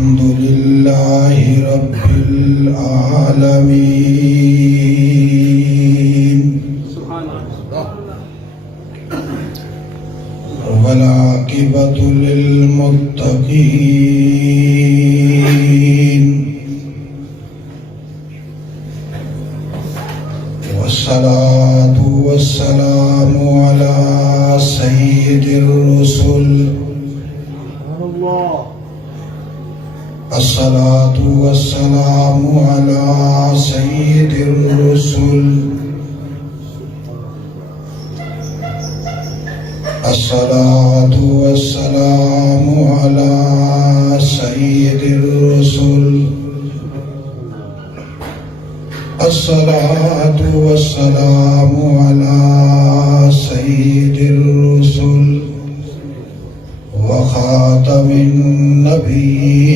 الحمد لله رب العالمين والعاقبة للمتقين والصلاة والسلام على سيد الرسل الصلاة والسلام على سيد الرسل الصلاة والسلام على سيد الرسل الصلاة والسلام على سيد الرسل وخاتم النبيين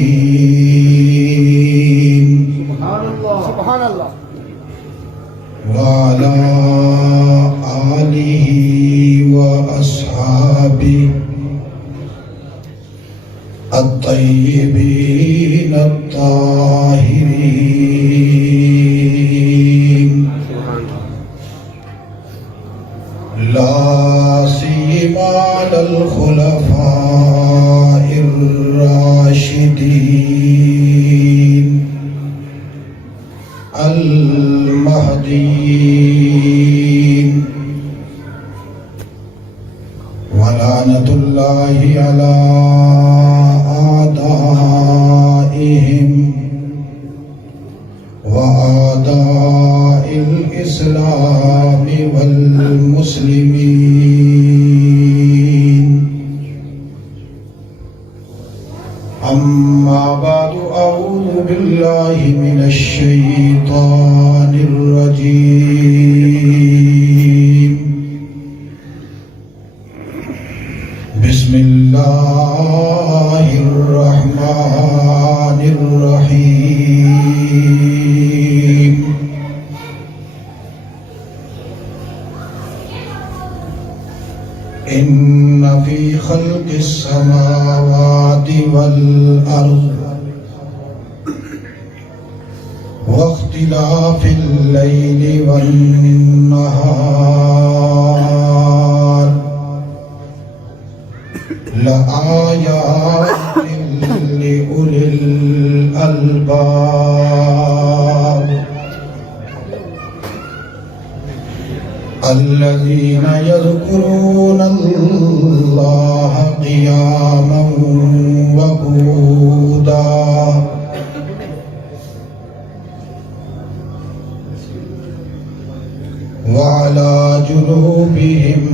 سبحان الله وعلى آله وأصحابه الطيبين الطاهرين لا سيما على الخلفاء الراشدين المهديين ولعنة الله على أعدائهم وأعداء الإسلام والمسلمين أما بعد أعوذ بالله من الشيطان الرجيم بسم الله الرحمن الرحيم إن في خلق السماوات والأرض واختلاف الليل والنهار لآيات لأولي الألباب الذين يذكرون الله قياما وقعودا وعلى جنوبهم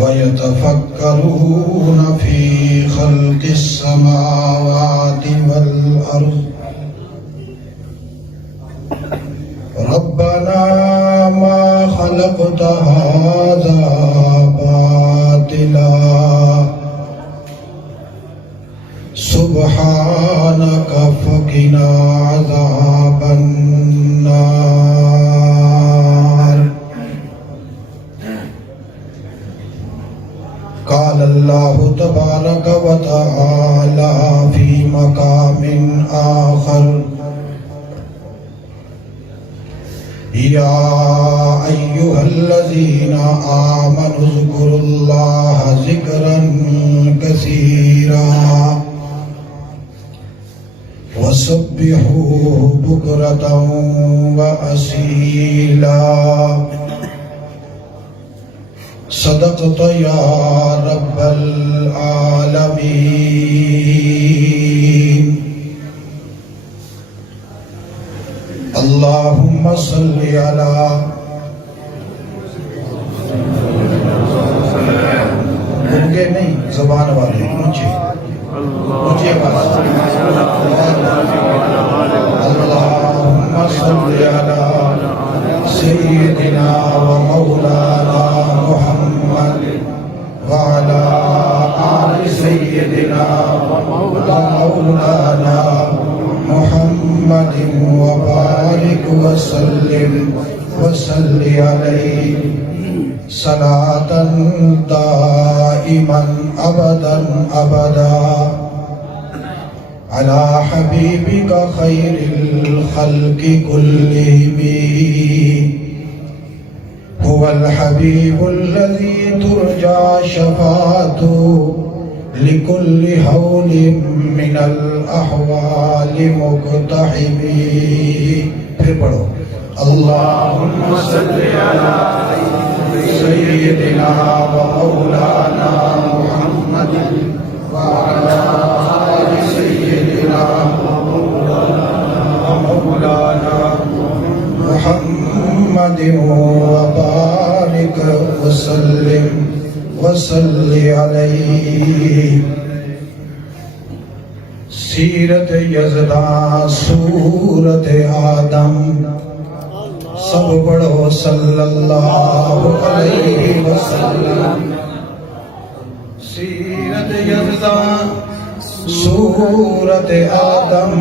ويتفكرون في خلق السماوات والأرض ربنا ما خلقت هذا باطلا سبحانك فقنا عذاب النار قال الله تبارك وتعالى في مقام آخر يا أيها الذين آمنوا اذكروا الله ذكرا كثيرا وسبحوه بكرة وأصيلا صدقت يا رب العالمين اللهم صل على گونگے نہیں زبان والے اونچے اونچے آواز اللهم صل على سيدنا ومولانا محمد وعلى آل سيدنا ومولانا محمد وبارك وسلم وصل عليه صلاة دائما أبدا أبدا على حبيبك خير الخلق كلهم هو الحبيب الذي ترجى شفاعته لكل هول من الأحوال مقتحم. پھر پڑھو اللهم صل على سيدنا ومولانا محمد وعلى آل سيدنا ومولانا محمد وبارك وسلم وصل عليه. سیرت یزداں صورت آدم سب پڑھو صلی اللہ علیہ وسلم. سیرت یزداں صورت آدم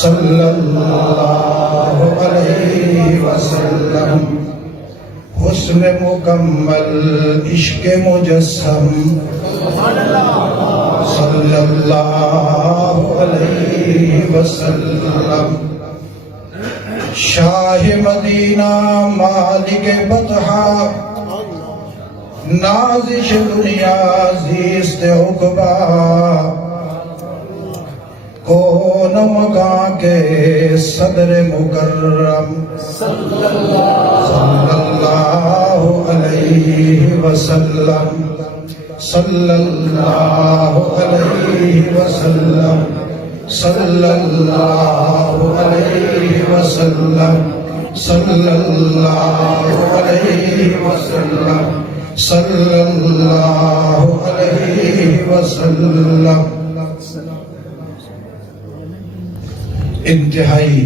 صلی اللہ علیہ وسلم. حسن مکمل عشق مجسم صلی اللہ علیہ وسلم. شاہ مدینہ مالک بطحا نازش دنیا زیست عقبا کون مکان کے صدر مکرم صلی اللہ علیہ وسلم. صلی اللہ علیہ وسلم. صلی اللہ علیہ وسلم. صلی اللہ علیہ وسلم. صلی اللہ علیہ وسلم. انتہائی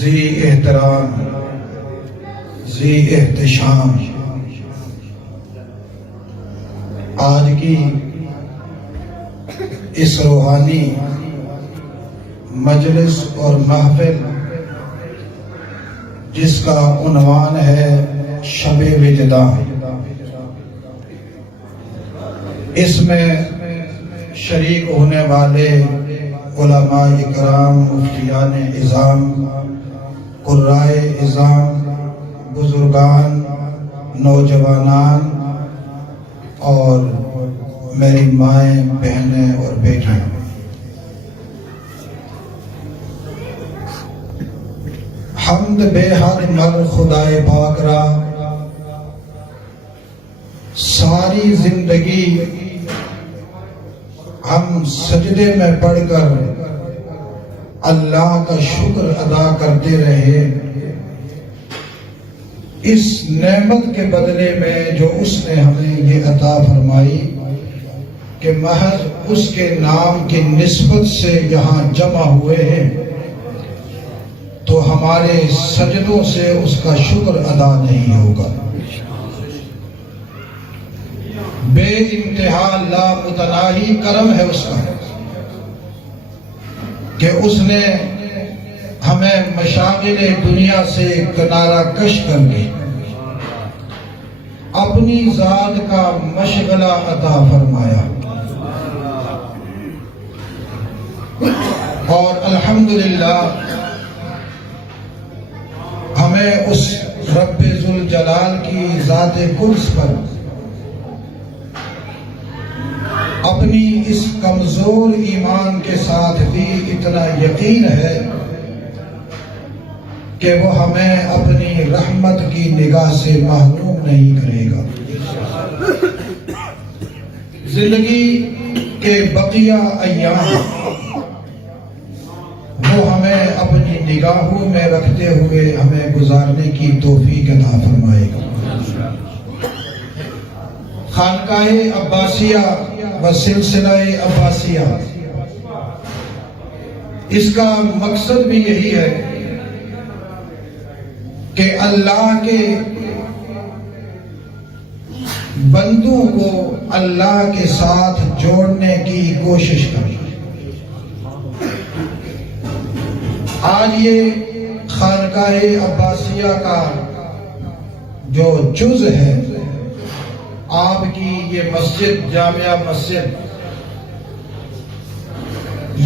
ذی احترام ذی احتشام آج کی اس روحانی مجلس اور محفل جس کا عنوان ہے شب وجداں، اس میں شریک ہونے والے علماء اکرام، مفتیان اعظام، قرائے اعظام، بزرگان، نوجوانان اور میری مائیں، بہنیں اور بیٹیاں، حمد بے حد مر خدائے پاک را. ساری زندگی ہم سجدے میں پڑھ کر اللہ کا شکر ادا کرتے رہے اس نعمت کے بدلے میں جو اس نے ہمیں یہ عطا فرمائی کہ محض اس کے نام کی نسبت سے یہاں جمع ہوئے ہیں، تو ہمارے سجدوں سے اس کا شکر ادا نہیں ہوگا. بے انتہا لامتناہی کرم ہے اس کا کہ اس نے ہمیں مشاغل دنیا سے کنارہ کش کر کے اپنی ذات کا مشغلہ عطا فرمایا. اور الحمدللہ ہمیں اس رب ذوالجلال کی ذات قدس پر اپنی اس کمزور ایمان کے ساتھ بھی اتنا یقین ہے کہ وہ ہمیں اپنی رحمت کی نگاہ سے محروم نہیں کرے گا. زندگی کے بقیہ ایام وہ ہمیں اپنی نگاہوں میں رکھتے ہوئے ہمیں گزارنے کی توفیق عطا فرمائے گا. خانقاہ عباسیہ و سلسلہ عباسیہ، اس کا مقصد بھی یہی ہے کہ اللہ کے بندوں کو اللہ کے ساتھ جوڑنے کی کوشش کریں. آج یہ خانقاہ عباسیہ کا جو جز ہے آپ کی یہ مسجد جامعہ مسجد،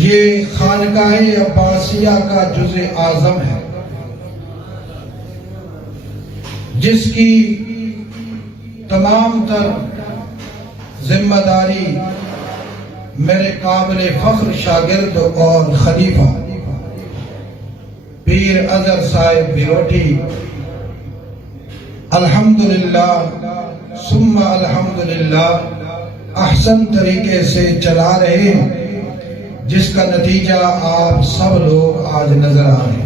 یہ خانقاہ عباسیہ کا جز اعظم ہے، جس کی تمام تر ذمہ داری میرے قابل فخر شاگرد اور خلیفہ پیر اظہر صاحب بھیروٹی الحمدللہ ثم الحمدللہ احسن طریقے سے چلا رہے ہیں، جس کا نتیجہ آپ سب لوگ آج نظر آ رہے ہیں۔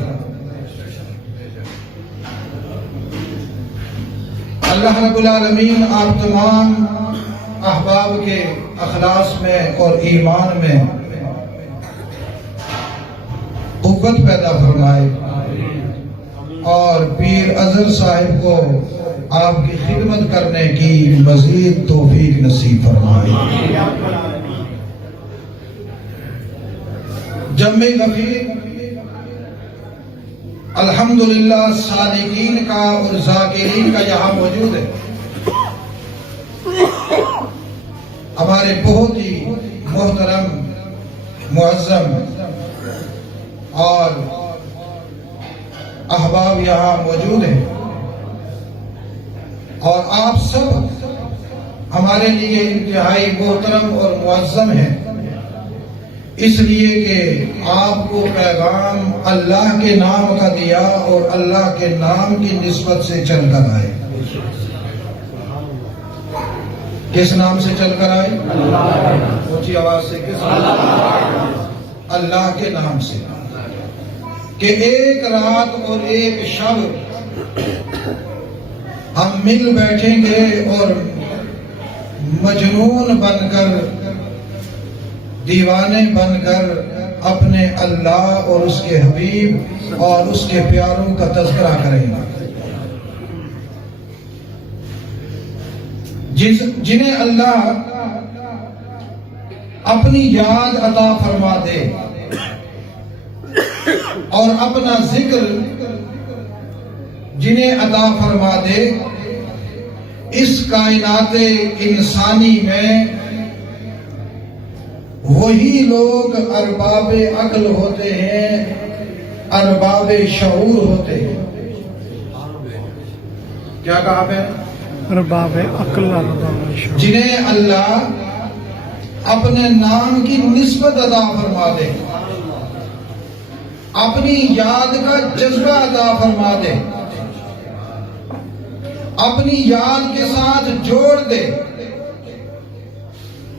اللہ رب العالمین آپ تمام احباب کے اخلاص میں اور ایمان میں قوت پیدا فرمائے اور پیر اظہر صاحب کو آپ کی خدمت کرنے کی مزید توفیق نصیب فرمائے۔ جمع غفیر الحمدللہ صادقین کا اور ذاکرین کا یہاں موجود ہے۔ ہمارے بہت ہی محترم معظم اور احباب یہاں موجود ہیں، اور آپ سب ہمارے لیے انتہائی محترم اور معظم ہیں، اس لیے کہ آپ کو پیغام اللہ کے نام کا دیا اور اللہ کے نام کی نسبت سے چل کر آئے۔ کس نام سے چل کر آئے؟ اونچی آواز سے کس نام؟ اللہ کے نام سے، کہ ایک رات اور ایک شب ہم مل بیٹھیں گے اور مجنون بن کر، دیوانے بن کر اپنے اللہ اور اس کے حبیب اور اس کے پیاروں کا تذکرہ کریں گے، جنہیں اللہ اپنی یاد عطا فرما دے اور اپنا ذکر جنہیں عطا فرما دے۔ اس کائنات انسانی میں وہی لوگ ارباب عقل ہوتے ہیں، ارباب شعور ہوتے ہیں۔ کیا کہا ہے؟ ارباب عقل، ارباب شعور، جنہیں اللہ اپنے نام کی نسبت عطا فرما دے، اپنی یاد کا جذبہ عطا فرما دے، اپنی یاد کے ساتھ جوڑ دے،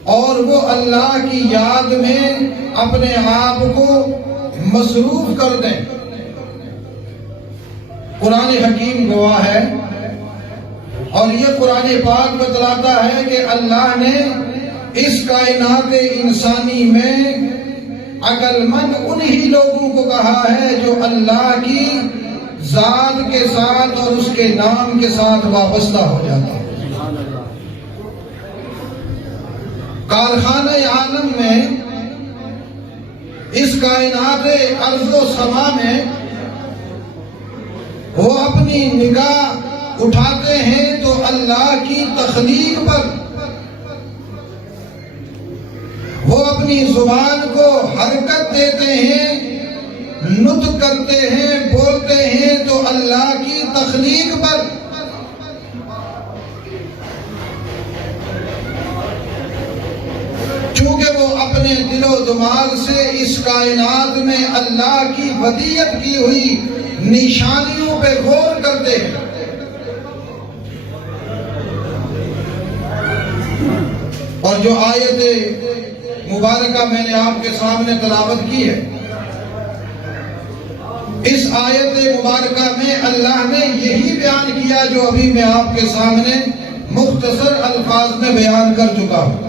اور وہ اللہ کی یاد میں اپنے آپ کو مصروف کر دیں۔ قرآن حکیم گواہ ہے، اور یہ قرآن پاک بتلاتا ہے کہ اللہ نے اس کائنات انسانی میں عقل مند انہی لوگوں کو کہا ہے جو اللہ کی ذات کے ساتھ اور اس کے نام کے ساتھ وابستہ ہو جاتے ہیں۔ کارخانہ عالم میں، اس کائنات ارض و سما میں وہ اپنی نگاہ اٹھاتے ہیں تو اللہ کی تخلیق پر، وہ اپنی زبان کو حرکت دیتے ہیں، نطق کرتے ہیں، بولتے ہیں تو اللہ کی تخلیق پر۔ چونکہ وہ اپنے دل و دماغ سے اس کائنات میں اللہ کی ودیت کی ہوئی نشانیوں پہ غور کرتے ہیں۔ اور جو آیت مبارکہ میں نے آپ کے سامنے تلاوت کی ہے، اس آیت مبارکہ میں اللہ نے یہی بیان کیا جو ابھی میں آپ کے سامنے مختصر الفاظ میں بیان کر چکا ہوں۔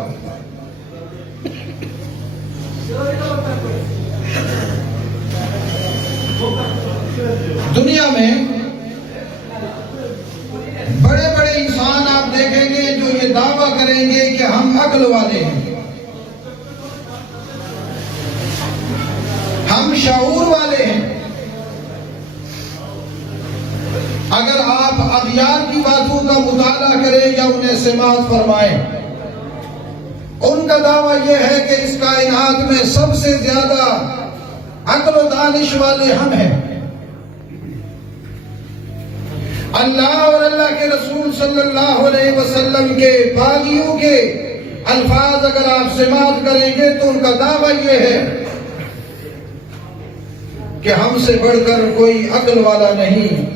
دنیا میں بڑے بڑے انسان آپ دیکھیں گے جو یہ دعویٰ کریں گے کہ ہم عقل والے ہیں، ہم شعور والے ہیں، اگر آپ اغیار کی باتوں کا مطالعہ کریں یا انہیں سماعت فرمائیں، ان کا دعویٰ یہ ہے کہ اس کائنات میں سب سے زیادہ عقل و دانش والے ہم ہیں۔ اللہ اور اللہ کے رسول صلی اللہ علیہ وسلم کے باغیوں کے الفاظ اگر آپ سماعت کریں گے تو ان کا دعویٰ یہ ہے کہ ہم سے بڑھ کر کوئی عقل والا نہیں،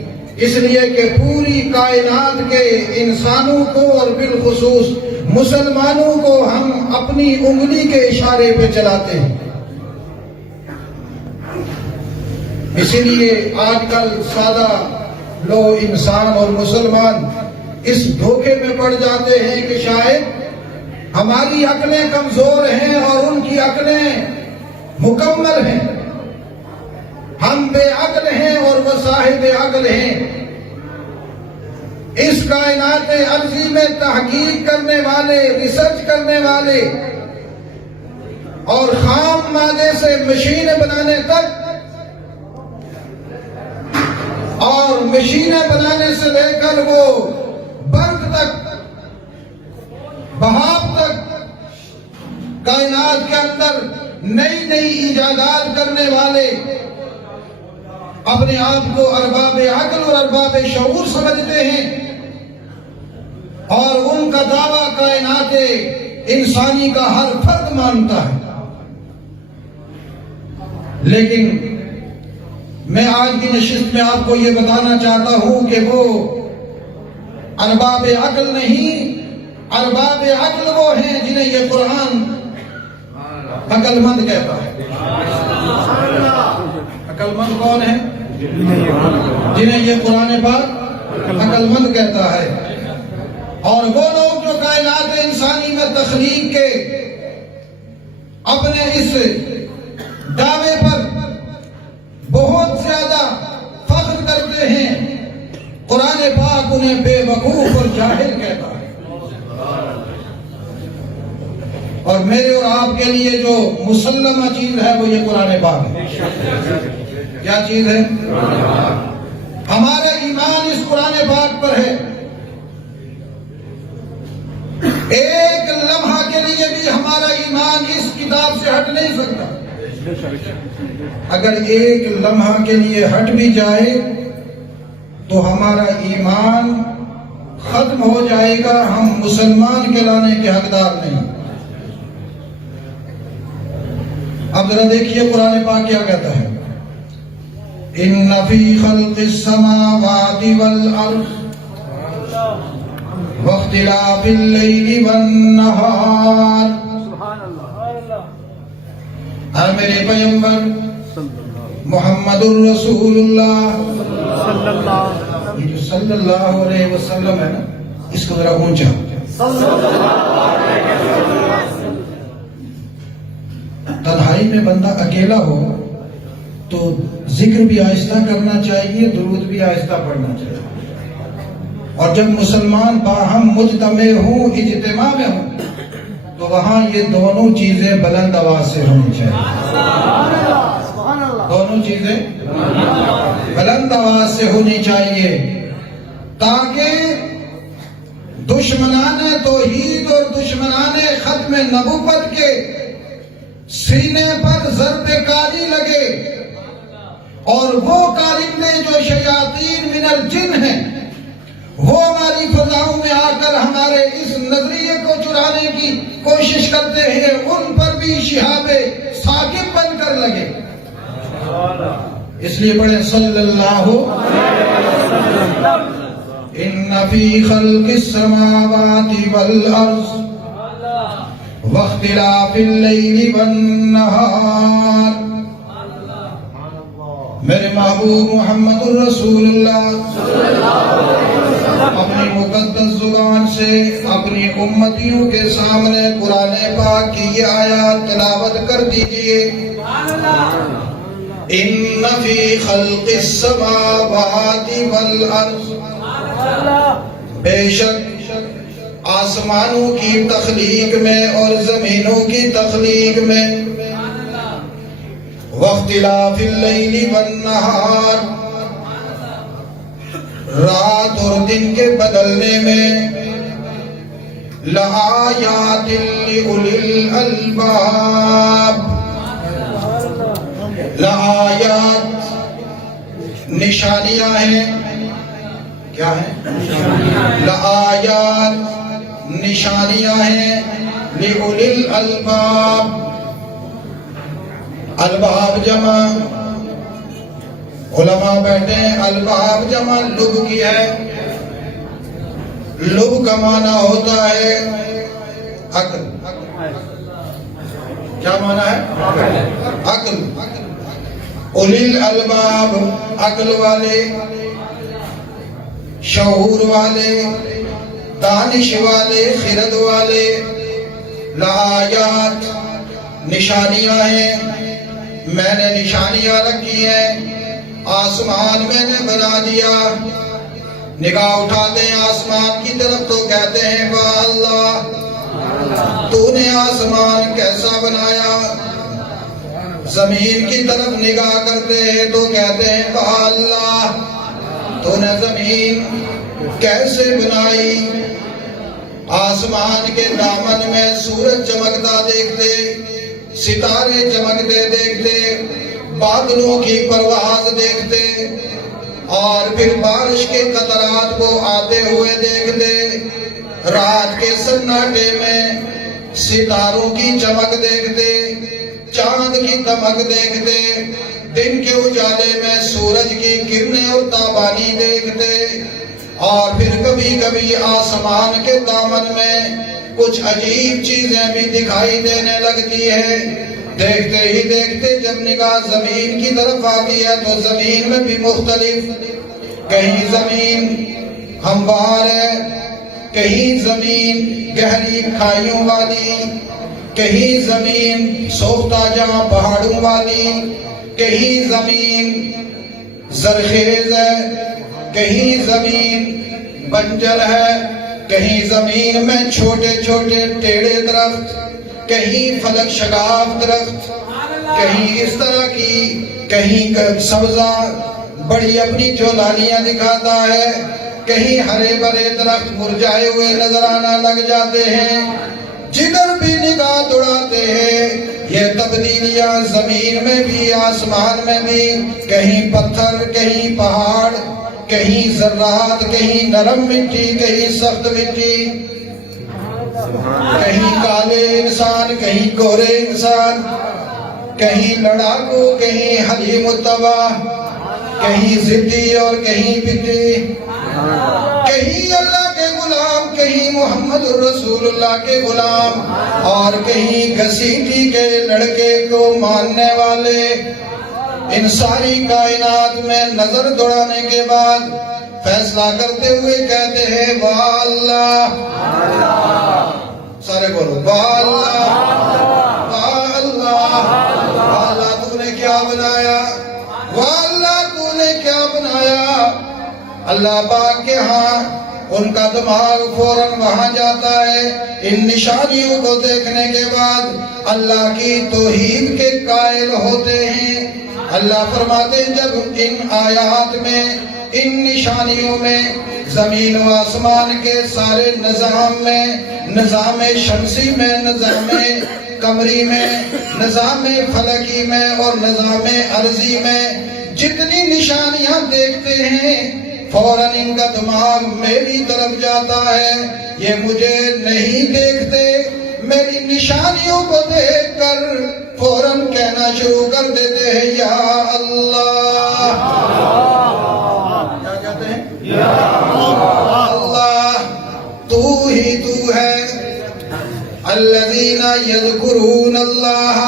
اس لیے کہ پوری کائنات کے انسانوں کو اور بالخصوص مسلمانوں کو ہم اپنی انگلی کے اشارے پہ چلاتے ہیں۔ اسی لیے آج کل سادہ لوگ انسان اور مسلمان اس دھوکے میں پڑ جاتے ہیں کہ شاید ہماری عقلیں کمزور ہیں اور ان کی عقلیں مکمل ہیں، ہم بے عقل ہیں اور وہ صاحب عقل ہیں۔ اس کائنات ارضی میں تحقیق کرنے والے، ریسرچ کرنے والے اور خام مادے سے مشینیں بنانے تک اور مشینیں بنانے سے لے کر وہ برق تک، بہاؤ تک، کائنات کے اندر نئی نئی ایجادات کرنے والے اپنے آپ کو ارباب عقل اور ارباب شعور سمجھتے ہیں، اور ان کا دعویٰ کائنات انسانی کا ہر فرد مانتا ہے۔ لیکن میں آج کی نشست میں آپ کو یہ بتانا چاہتا ہوں کہ وہ ارباب عقل نہیں، ارباب عقل وہ ہیں جنہیں یہ قرآن عقل مند کہتا ہے۔ عقل مند کون ہے؟ جنہیں یہ قرآن پاک عقل مند کہتا ہے۔ اور وہ لوگ جو کائنات انسانی میں تخلیق کے اپنے اس دعوے پر بہت زیادہ فخر کرتے ہیں، قرآن پاک انہیں بے وقوف اور جاہل کہتا ہے۔ اور میرے اور آپ کے لیے جو مسلمہ چیز ہے وہ یہ قرآن پاک ہے۔ کیا چیز ہے؟ ہمارا ایمان اس قرآن پاک پر ہے۔ ایک لمحہ کے لیے بھی ہمارا ایمان اس کتاب سے ہٹ نہیں سکتا۔ اگر ایک لمحہ کے لیے ہٹ بھی جائے تو ہمارا ایمان ختم ہو جائے گا، ہم مسلمان کہلانے کے حقدار نہیں۔ اب ذرا دیکھیے قرآن پاک کیا کہتا ہے۔ ان فی خلق السماوات والارض واختلاف اللیل والنہار، اے میرے پیغمبر محمد الرسول اللہ یہ جو صلی اللہ علیہ وسلم ہے نا، اس کو ذرا اونچا، تنہائی میں بندہ اکیلا ہو تو ذکر بھی آہستہ کرنا چاہیے، درود بھی آہستہ پڑھنا چاہیے، اور جب مسلمان باہم مجتمع ہوں، اجتماع میں ہوں، تو وہاں یہ دونوں چیزیں بلند آواز سے ہونی چاہیے۔ دونوں چیزیں بلند آواز سے ہونی چاہیے تاکہ دشمنان توحید اور دشمنان ختم نبوت کے سینے پر ضرب کاری لگے، اور وہ کارندے جو شیاطین من الجن ہیں وہ ہماری فضاؤں میں آ کر ہمارے اس نظریے کو چرانے کی کوشش کرتے ہیں، ان پر بھی شہاب ثاقب بن کر لگے۔ اس لیے پڑھیں صلی اللہ ان فی خلق السماوات والارض واختلاف اللیل والنہار۔ میرے محبوب محمد الرسول اللہ اپنی مقدس زبان سے اپنی امتیوں کے سامنے قرآن پاک کی یہ آیات تلاوت کر دیجئے۔ ان فی خلق السماوات والارض، بے شک آسمانوں کی تخلیق میں اور زمینوں کی تخلیق میں، واختلاف اللیل والنہار، جن کے بدلنے میں لآیات لأولی الالباب، لآیات نشانیاں ہیں. کیا ہیں؟ لآیات نشانیاں ہیں لأولی الالباب. الباب جمع علماء بیٹھے ہیں. الباب جمع لب کی ہے. لب کا معنی ہوتا ہے عقل. کیا معنی ہے؟ عقل. اولی الالباب عقل والے، شعور والے، دانش والے، خرد والے. لآیات نشانیاں ہیں. میں نے نشانیاں رکھی ہیں. آسمان میں نے بنا دیا. نگاہ اٹھاتے ہیں آسمان کی طرف تو کہتے ہیں واہ اللہ، تو نے آسمان کیسا بنایا. زمین کی طرف نگاہ کرتے ہیں تو کہتے ہیں واہ اللہ، تو نے زمین کیسے بنائی. آسمان کے دامن میں سورج چمکتا دیکھتے، ستارے چمکتے دیکھتے، بادلوں کی پرواز دیکھتے، اور پھر بارش کے قطرات کو آتے ہوئے دیکھتے. رات کے سناٹے میں ستاروں کی چمک دیکھتے، چاند کی دمک دیکھتے، دن کے اجالے میں سورج کی کرنیں اور تابانی دیکھتے. اور پھر کبھی کبھی آسمان کے دامن میں کچھ عجیب چیزیں بھی دکھائی دینے لگتی ہے. دیکھتے ہی دیکھتے جب نگاہ زمین کی طرف آتی ہے تو زمین میں بھی مختلف، کہیں زمین ہموار ہے، کہیں زمین گہری کھائیوں والی، کہیں زمین سوختہ جہاں پہاڑوں والی، کہیں زمین زرخیز ہے، کہیں زمین بنجر ہے، کہیں زمین میں چھوٹے چھوٹے ٹیڑے درخت، کہیں فلک شگاف درخت، کہیں اس طرح کی، کہیں سبزہ بڑی اپنی جولانیاں دکھاتا ہے، کہیں ہرے بھرے درخت مرجھائے ہوئے نظر آنا لگ جاتے ہیں. جدھر بھی نگاہ دوڑاتے ہیں یہ تبدیلیاں زمین میں بھی آسمان میں بھی، کہیں پتھر، کہیں پہاڑ، کہیں ذرات، کہیں نرم مٹی، کہیں سخت مٹی، کہیں کالے انسان، کہیں گورے انسان، کہیں لڑاکو، کہیں حلیم التباہ، کہیں ضدی اور کہیں پتی، کہیں اللہ کے غلام، کہیں محمد الرسول اللہ کے غلام، اور کہیں گھسیٹی کے لڑکے کو ماننے والے. ان ساری کائنات میں نظر دوڑانے کے بعد فیصلہ کرتے ہوئے کہتے ہیں واہ اللہ. سارے بولو واہ اللہ، واہ اللہ، واہ اللہ تو نے کیا بنایا، واہ اللہ تو نے کیا بنایا. اللہ پاک کے ہاں ان کا دماغ فوراً وہاں جاتا ہے. ان نشانیوں کو دیکھنے کے بعد اللہ کی توحید کے قائل ہوتے ہیں. اللہ فرماتے ہیں جب ان آیات میں، ان نشانیوں میں، زمین و آسمان کے سارے نظام میں، نظام شمسی میں، نظام قمری میں، نظام فلکی میں اور نظام ارضی میں جتنی نشانیاں دیکھتے ہیں فوراً ان کا دماغ میری طرف جاتا ہے. یہ مجھے نہیں دیکھتے، میری نشانیوں کو دیکھ کر فوراً کہنا شروع کر دیتے ہیں یا اللہ. کیا کہتے ہیں؟ یا اللہ، تو ہی تو ہے. الذین یذکرون اللہ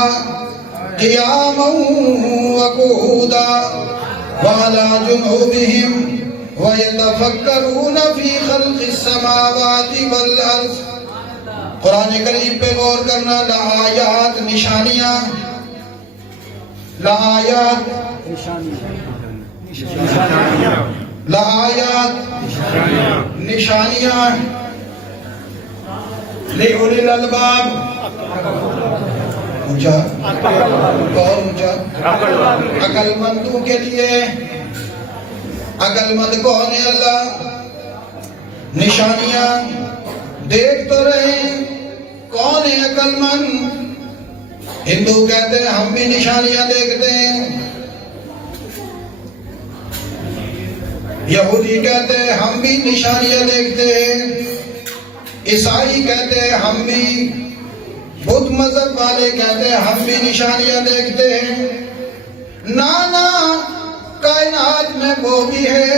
قیاما وقعودا وعلی جنوبہم وَيَتَفَكَّرُونَ فِي خَلْقِ السَّمَاوَاتِ وَالْأَرْضِ. قرآن کریم پہ غور کرنا. لآیات نشانیاں، لآیات لآیات نشانیاں لِأُولِي الْأَلْبَابِ. اونچا اور اونچا. عقل مندوں کے لیے. عقل مند کون ہے؟ اللہ. نشانیاں دیکھ تو رہے، کون ہے عقل مند؟ ہندو کہتے ہیں ہم بھی نشانیاں دیکھتے ہیں، یہودی کہتے ہیں ہم بھی نشانیاں دیکھتے ہیں، عیسائی کہتے ہیں ہم بھی، بدھ مذہب والے کہتے ہیں ہم بھی نشانیاں دیکھتے ہیں۔ نانا کائنات میں وہ بھی ہے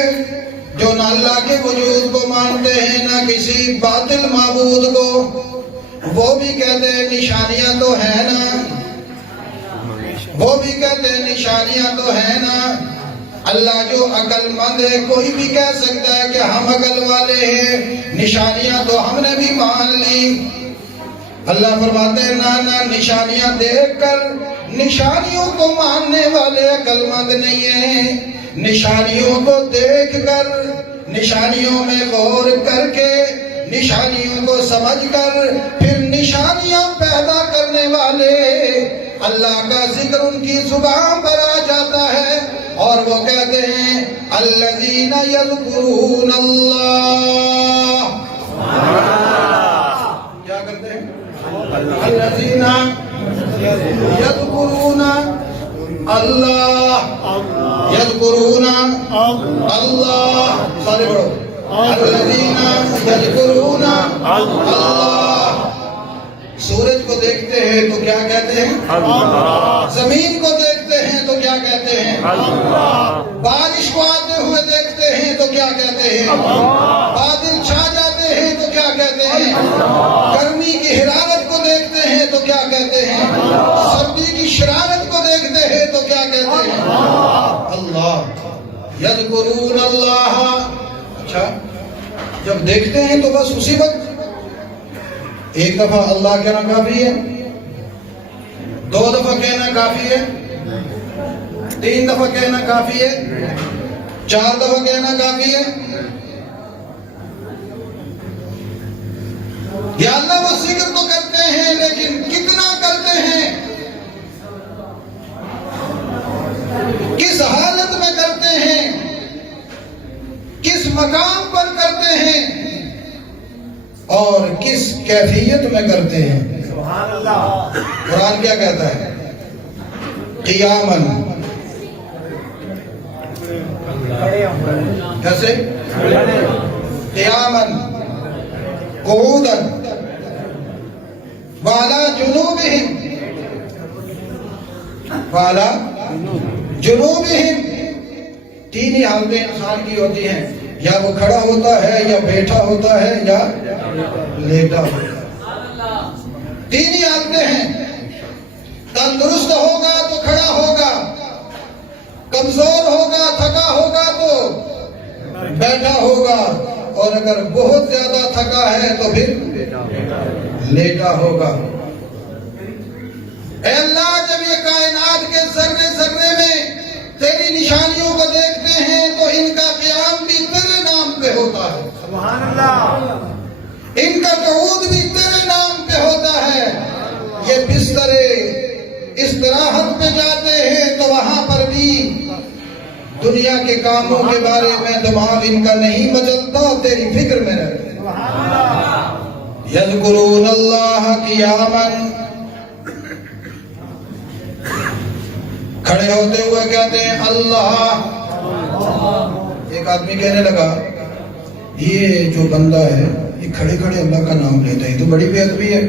جو نہ اللہ کے وجود کو مانتے ہیں نہ کسی باطل معبود کو، وہ بھی کہتے ہیں نشانیاں تو ہیں نا، وہ بھی کہتے ہیں نشانیاں تو ہیں نا۔ اللہ جو عقل مند ہے، کوئی بھی کہہ سکتا ہے کہ ہم عقل والے ہیں، نشانیاں تو ہم نے بھی مان لی۔ اللہ فرماتے ہیں نانا نشانیاں دیکھ کر نشانیوں کو ماننے والے عقل مند نہیں ہیں، نشانیوں کو دیکھ کر، نشانیوں میں غور کر کے، نشانیوں کو سمجھ کر پھر نشانیاں پیدا کرنے والے اللہ کا ذکر ان کی زبان پر آ جاتا ہے اور وہ کہتے ہیں الذین یذکرون اللہ، کیا کرتے ہیں؟ الذین یذکرون اللہ، یذکرون اللہ، سارے پڑھو الذین یذکرون اللہ۔ سورج کو دیکھتے ہیں تو کیا کہتے ہیں؟ اللہ۔ زمین کو دیکھتے ہیں تو کیا کہتے ہیں؟ اللہ۔ بارش کو آتے ہوئے دیکھتے ہیں تو کیا کہتے ہیں؟ اللہ۔ بادل چھا جاتے ہیں تو کیا کہتے ہیں؟ اللہ۔ گرمی کی حرارت کو دیکھتے ہیں تو کیا کہتے ہیں؟ اللہ۔ سردی کی شرارت کو دیکھتے ہیں تو کیا کہتے ہیں؟ اللہ۔ یذکرون اللہ۔ اچھا، جب دیکھتے ہیں تو بس اسی وقت ایک دفعہ اللہ کہنا کافی ہے، دو دفعہ کہنا کافی ہے، تین دفعہ کہنا کافی ہے، چار دفعہ کہنا کافی ہے؟ یا اللہ وہ ذکر تو کرتے ہیں لیکن کتنا کرتے ہیں، کس حالت میں کرتے ہیں، کس مقام پر کرتے ہیں اور کس کیفیت میں کرتے ہیں؟ سبحان اللہ۔ قرآن کیا کہتا ہے؟ قیاماً، کیسے؟ قیاماً، قعوداً، وعلی جنوبہم، وعلی جنوبہم۔ تین ہی حالتیں انسان کی ہوتی ہیں، یا وہ کھڑا ہوتا ہے یا بیٹھا ہوتا ہے یا لیٹا ہوتا ہے، تین ہی حالتیں ہیں۔ تندرست ہوگا تو کھڑا ہوگا، کمزور ہوگا تھکا ہوگا تو بیٹھا ہوگا، اور اگر بہت زیادہ تھکا ہے تو پھر لیٹا ہوگا۔ اے اللہ جب یہ کائنات کے ذرے ذرے میں تیری نشانیوں کو دیکھتے ہیں تو ان کا قیام بھی تیرے نام پہ ہوتا ہے، سبحان اللہ، ان کا قعود بھی تیرے نام پہ ہوتا ہے۔ یہ بسترے استراحت پہ جاتے ہیں تو وہاں پر بھی دنیا کے کاموں کے بارے میں دماغ ان کا نہیں مچلتا، تیری فکر میں رہتے ہیں۔ یذکرون اللہ قیاماً، کھڑے ہوتے ہوئے کہتے ہیں اللہ۔ ایک آدمی کہنے لگا یہ جو بندہ ہے یہ کھڑے کھڑے اللہ کا نام لیتا ہے، یہ تو بڑی بے ادبی ہے۔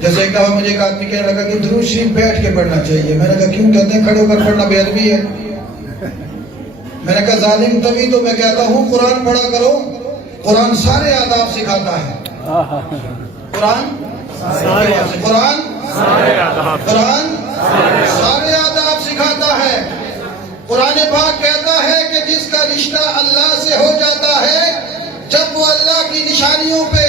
جیسے ایک دفعہ مجھے ایک آدمی کہنے لگا کہ درود شریف بیٹھ کے پڑھنا چاہیے، میں نے کہا کیوں کہتے ہیں کھڑے ہو کر پڑھنا بے ادبی ہے؟ میں نے کہا ظالم تبھی تو میں کہتا ہوں قرآن پڑھا کرو، قرآن سارے آداب سکھاتا ہے، قرآن سارے آداب سکھاتا ہے۔ قرآن پاک کہتا ہے کہ جس کا رشتہ اللہ سے ہو جاتا ہے، جب وہ اللہ کی نشانیوں پہ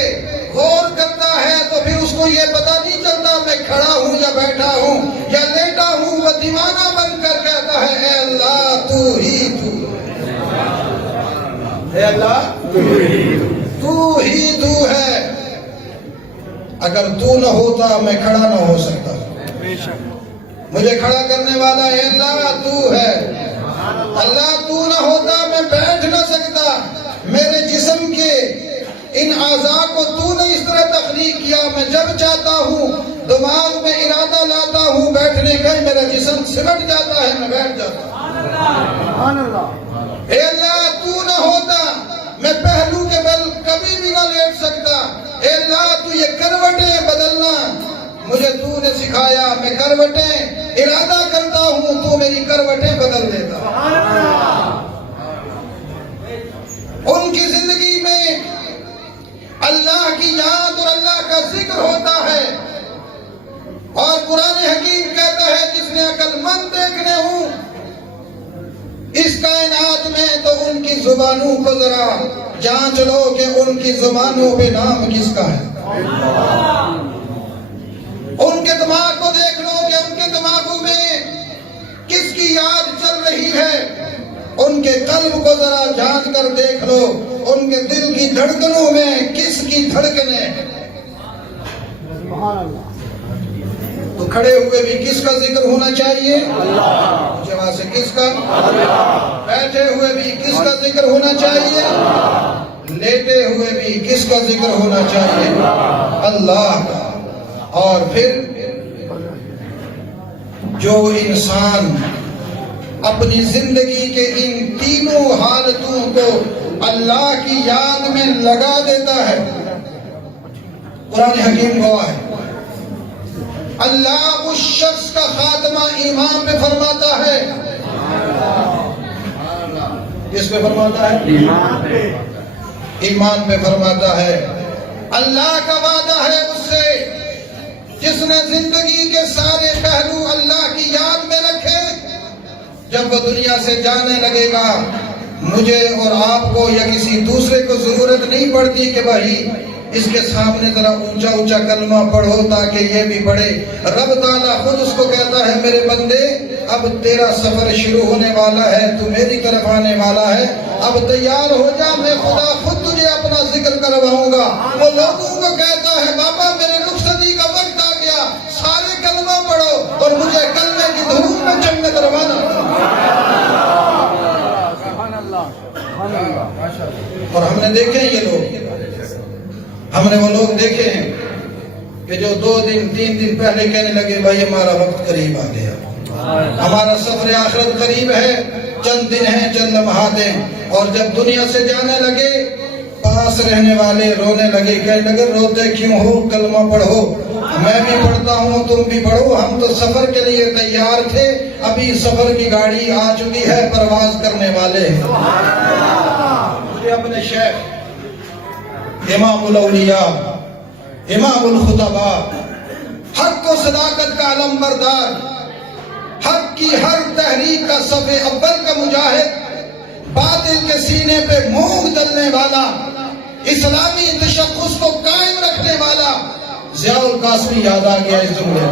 غور کرتا ہے تو پھر اس کو یہ پتہ نہیں چلتا میں کھڑا ہوں یا بیٹھا ہوں یا لیٹا ہوں، وہ دیوانہ بن کر کہتا ہے اے اللہ تو ہی تو، اے اللہ تو ہی تو ہے، اگر تو نہ ہوتا میں کھڑا نہ ہو سکتا، مجھے کھڑا کرنے والا اللہ تو ہے، اللہ تو نہ ہوتا میں بیٹھ نہ سکتا، میں جب چاہتا ہوں دماغ میں ارادہ لاتا ہوں بیٹھنے کا، میرا جسم سمٹ جاتا ہے، میں بیٹھ جاتا ہوں۔ سبحان اللہ۔ اے اللہ تو نہ ہوتا میں پہلو کے بل کبھی بھی نہ لیٹ سکتا۔ اے اللہ تو یہ کروٹیں بدلنا مجھے تو نے سکھایا، میں کروٹیں ارادہ کرتا ہوں تو میری کروٹیں بدل دیتا۔ ان کی زندگی میں اللہ کی یاد اور اللہ کا ذکر ہوتا ہے، اور قرآن حکیم کہتا ہے جس نے عقل مند دیکھنے ہوں اس کائنات میں تو ان کی زبانوں کو ذرا جانچ لو کہ ان کی زبانوں پہ نام کس کا ہے۔ ان کے دماغ کو دیکھ لو کہ ان کے دماغوں میں کس کی یاد چل رہی ہے۔ ان کے قلب کو ذرا جانچ کر دیکھ لو، ان کے دل کی دھڑکنوں میں کس کی دھڑکنیں ہیں۔ سبحان اللہ۔ تو کھڑے ہوئے بھی کس کا ذکر ہونا چاہیے؟ اللہ۔ جواب سے کس کا؟ اللہ۔ بیٹھے ہوئے بھی کس کا ذکر ہونا چاہیے؟ اللہ۔ لیٹے ہوئے بھی کس کا ذکر ہونا چاہیے؟ اللہ کا۔ اور پھر جو انسان اپنی زندگی کے ان تینوں حالتوں کو اللہ کی یاد میں لگا دیتا ہے، قرآن حکیم گواہ ہے، اللہ اس شخص کا خاتمہ ایمان پہ فرماتا ہے۔ کس پہ فرماتا ہے؟ ایمان پہ۔ ایمان پہ فرماتا ہے۔ اللہ کا وعدہ ہے اس سے جس نے زندگی کے سارے پہلو اللہ کی یاد میں رکھے، جب وہ دنیا سے جانے لگے گا مجھے اور آپ کو یا کسی دوسرے کو ضرورت نہیں پڑتی کہ بھائی اس کے سامنے ذرا اونچا اونچا کلمہ پڑھو تاکہ یہ بھی پڑھے۔ رب تعالیٰ خود اس کو کہتا ہے میرے بندے اب تیرا سفر شروع ہونے والا ہے، تو میری طرف آنے والا ہے، اب تیار ہو جا، میں خدا خود تجھے اپنا ذکر کرواؤں گا۔ وہ لوگوں کو کہتا ہے بابا میرے رخصتی کا وقت آ گیا، سارے کلمہ پڑھو اور مجھے کلمے کی دھوم میں جنت روانہ۔ سبحان اللہ۔ سبحان اللہ۔ اور ہم نے دیکھے یہ لوگ، ہم نے وہ لوگ دیکھے ہیں کہ جو 2 دن 3 دن پہلے کہنے لگے بھائی ہمارا وقت قریب آ گیا، ہمارا سفر آخرت قریب ہے، چند دن ہیں، چند لمحات ہیں، اور جب دنیا سے جانے لگے پاس رہنے والے رونے لگے، کہنے لگے روتے کیوں ہو، کلمہ پڑھو۔ میں بھی پڑھتا ہوں تم بھی پڑھو، ہم تو سفر کے لیے تیار تھے، ابھی سفر کی گاڑی آ چکی ہے، پرواز کرنے والے ہیں۔ مجھے اپنے شیخ امام الاولیاء امام الخطباء حق و صداقت کا علم بردار، حق کی ہر تحریک کا صف اول کا مجاہد، باطل کے سینے پہ مونگ ڈلنے والا، اسلامی تشخص کو قائم رکھنے والا ضیاء القاسمی یاد آ گیا اس جملے۔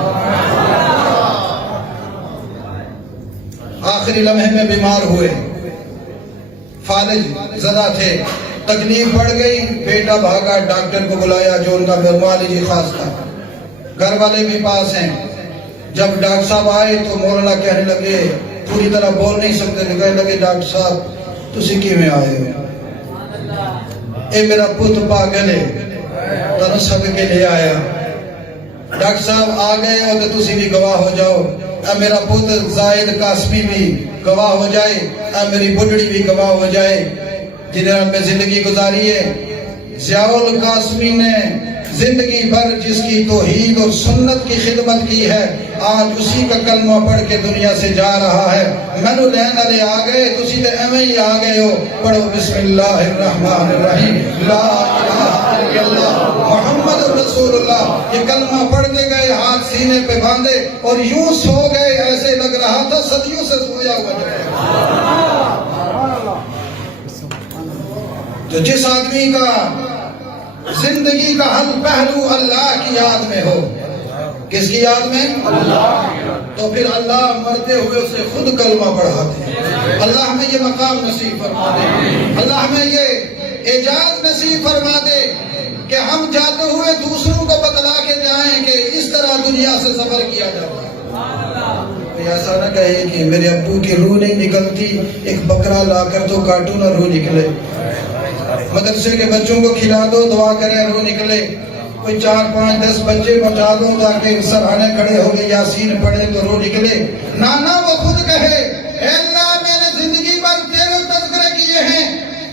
آخری لمحے میں بیمار ہوئے، فالج زدہ تھے، تکلیف بڑھ گئی، بیٹا بھاگا، ڈاکٹر کو بلایا جو ان کا والد خاص تھا، گھر والے بھی پاس ہیں۔ جب ڈاکٹر صاحب آئے تو مولانا کہنے لگے، پوری طرح بول نہیں سکتے تھے، کہنے لگے ڈاکٹر صاحب تسی کیویں آئے ہو؟ اے میرا پت پاگل ہے، تنو سب کے لے آیا۔ ڈاکٹر صاحب آ گئے ہو تو تسی بھی گواہ ہو جاؤ، اے میرا پت زائد قاسمی بھی گواہ ہو جائے، اے میری بڈڑی بھی گواہ ہو جائے، جنہوں نے زندگی گزاری ہے۔ ضیاء القاسمی نے زندگی بھر جس کی توحید اور سنت کی خدمت کی ہے، آج اسی کا کلمہ پڑھ کے دنیا سے جا رہا ہے۔ مینو لین والے آ گئے، تسی تے ایویں ہی آ گئے ہو، پڑھو بسم اللہ الرحمن الرحیم، لا الہ الا اللہ محمد رسول اللہ۔ یہ کلمہ پڑھتے گئے، ہاتھ سینے پہ باندھے اور یوں سو گئے، ایسے لگ رہا تھا صدیوں سے سویا ہوا۔ تو جس آدمی کا زندگی کا ہر پہلو اللہ کی یاد میں ہو، کس کی یاد میں؟ اللہ، تو پھر اللہ مرتے ہوئے اسے خود کلمہ پڑھاتے ہیں۔ اللہ ہمیں یہ مقام نصیب فرما دے، اللہ ہمیں یہ اعجاز نصیب فرما دے کہ ہم جاتے ہوئے دوسروں کو بتلا کے جائیں کہ اس طرح دنیا سے سفر کیا جاتا ہے۔ ایسا نہ کہے کہ میرے ابو کی روح نہیں نکلتی، ایک بکرا لا کر تو کاٹو نہ روح نکلے، مدرسے کے بچوں کو کھلا دو دعا کریں روح نکلے، کوئی 4 5 10 بچے بچا دو تاکہ سرہانے کھڑے ہو گئے یاسین پڑھے تو رو نکلے. نانا وہ خود کہے اے اللہ میں نے زندگی بھر تیرے تذکرے کیے ہیں،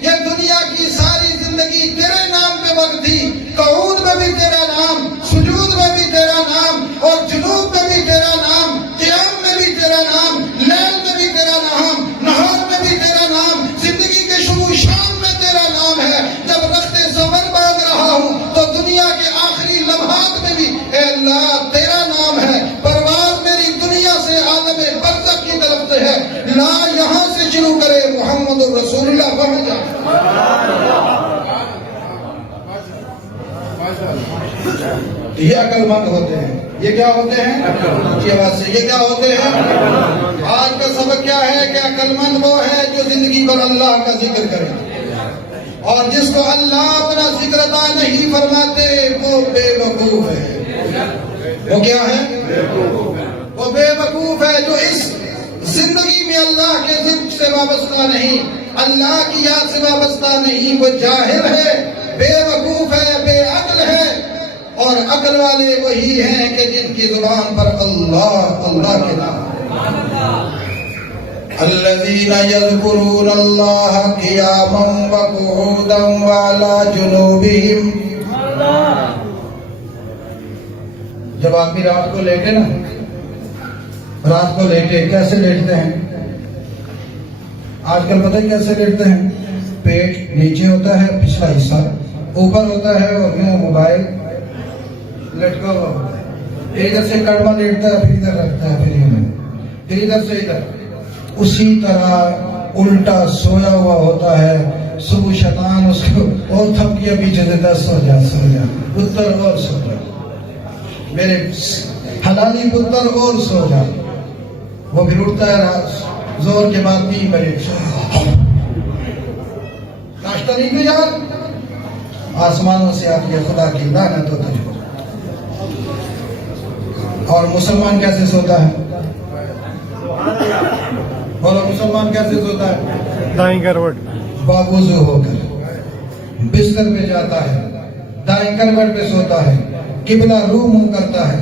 یہ دنیا کی ساری زندگی تیرے نام پہ وقت تھی، قعود میں بھی تیرا نام، سجود میں بھی تیرا نام، اور جنوب میں بھی تیرا نام، قیام میں بھی تیرا نام، لیل میں بھی تیرا نام، نہار میں بھی تیرا نام، زندگی کے شروع شام میں تیرا نام ہے. جب رخت زمن باندھ رہا ہوں تو دنیا کے آخری لمحات میں بھی اے اللہ تیرا نام ہے. پرواز میری دنیا سے عالم برزخ کی طرف سے ہے، لا یہاں سے شروع کرے محمد رسول اللہ پڑھ جا. یہ عقل مند ہوتے ہیں. یہ کیا ہوتے ہیں؟ اونچی آواز سے یہ کیا ہوتے ہیں؟ آج کا سبق کیا ہے کہ عقل مند وہ ہے جو زندگی بھر اللہ کا ذکر کرے، اور جس کو اللہ اپنا ذکر عطا نہیں فرماتے وہ بے وقوف ہے. وہ کیا ہے؟ وہ بے وقوف ہے جو اس زندگی میں اللہ کے ذکر سے وابستہ نہیں، اللہ کی یاد سے وابستہ نہیں. وہ جاہل ہے، بے وقوف ہے، بے عقل ہے. اور عقل والے وہی ہیں کہ جن کی زبان پر اللہ اللہ کے نام. الذين يذكرون الله قياما وقعودا وعلى جنوبهم. جب آدمی رات کو لیٹے نا، رات کو لیٹے کیسے لیٹتے ہیں؟ آج کل پتہ ہے کیسے لیٹتے ہیں؟ پیٹ نیچے ہوتا ہے، پچھلا حصہ اوپر ہوتا ہے، اور یوں موبائل لٹکا ہوا ہوتا ہے. ادھر سے کڑوا لیٹتا ہے، پھر ادھر رکھتا ہے، پھر ادھر سے ادھر. اسی طرح الٹا سویا ہوا ہوتا ہے. صبح شیطان اس کو اور تھپکیاں پیچھے دیتا ہے، سو جا سو جا پتر اور سو جا، میرے حلالی پتر اور سو جا. وہ پھر اٹھتا ہے رات زور کے بعد 3 بجے، ناشتہ نہیں کیا یار؟ آسمانوں سے آتی ہے خدا کی لعنت ہو تجھ پر. اور مسلمان کیسے سوتا ہے؟ بولو مسلمان کیسے سوتا ہے؟ دائیں کروٹ باوضو ہو کر بستر پہ جاتا ہے، دائیں کروٹ پہ سوتا ہے، قبلہ روح منہ کرتا ہے،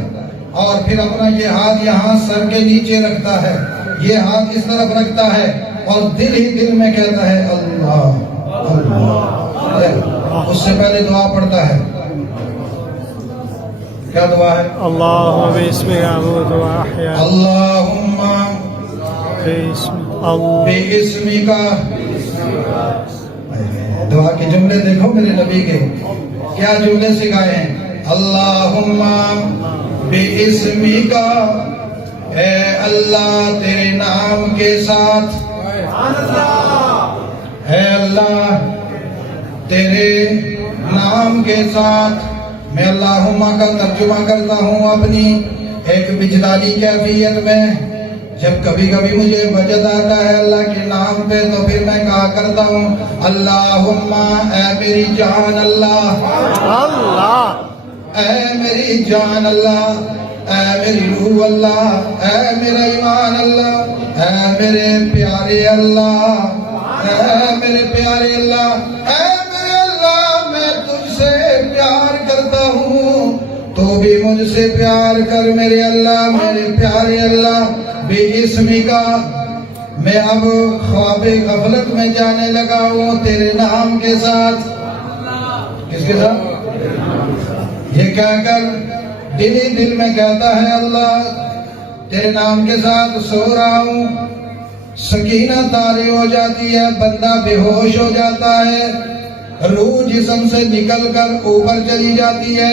اور پھر اپنا یہ ہاتھ یہاں سر کے نیچے رکھتا ہے، یہ ہاتھ اس طرف رکھتا ہے، اور دل ہی دل میں کہتا ہے اللہ اللہ. اس سے پہلے دعا پڑھتا ہے. کیا دعا ہے؟ اللہم باسمک اعوذ و احیا، اللہم باسمک دعا کے جملے دیکھو میرے نبی کے کیا جملے سکھائے ہیں. اللہم باسمک، اے اللہ تیرے نام کے ساتھ، اے اللہ تیرے نام کے ساتھ. میں اللہم کا ترجمہ کرتا ہوں اپنی ایک وجدانی کیفیت میں. جب کبھی کبھی مجھے وجد آتا ہے اللہ کے نام پہ تو پھر میں کہا کرتا ہوں اللہم اے میری جان اللہ، اللہ اے میری جان اللہ، اے میری روح اللہ، اے میرا ایمان اللہ، اے میرے پیارے اللہ، اے میرے پیارے اللہ، اے میرے اللہ میں تجھ سے پیار کرتا ہوں، تو بھی مجھ سے پیار کر میرے اللہ، میرے پیارے اللہ. بے اسمی کا میں اب خواب غفلت میں جانے لگا ہوں تیرے نام کے ساتھ. کس کے ساتھ؟ یہ کہہ کر دل ہی دل میں کہتا ہے اللہ تیرے نام کے ساتھ سو رہا ہوں. سکینہ طاری ہو جاتی ہے، بندہ بے ہوش ہو جاتا ہے، روح جسم سے نکل کر اوپر چلی جاتی ہے.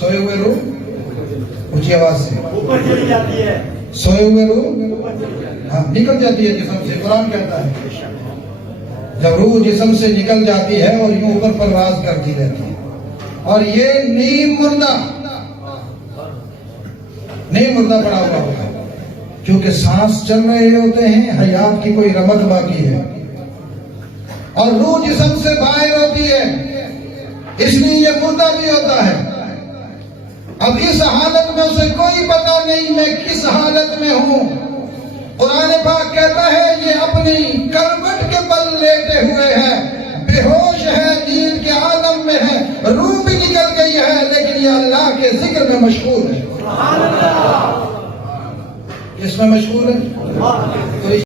سوئے ہوئے روح اونچی آواز سے اوپر چلی جاتی ہے، سوئے ہوئے روح نکل جاتی ہے جسم سے. قرآن کہتا ہے جب روح جسم سے نکل جاتی ہے اور یوں اوپر پرواز کرتی رہتی ہے، اور یہ نیم مردہ پڑا ہوا ہوتا ہے، کیونکہ سانس چل رہے ہوتے ہیں، حیات کی کوئی رمق باقی ہے، اور روح جسم سے باہر ہوتی ہے، اس لیے یہ مردہ بھی ہوتا ہے. اب اس حالت میں اسے کوئی پتہ نہیں میں کس حالت میں ہوں. قرآن پاک کہتا ہے یہ اپنی کروٹ کے بل لیٹے ہوئے ہیں، بے ہوش ہے، نیند کے عالم میں ہے، روح بھی نکل گئی ہے لیکن یہ اللہ کے ذکر میں مشغول ہے. کس میں مشغول ہے؟ تو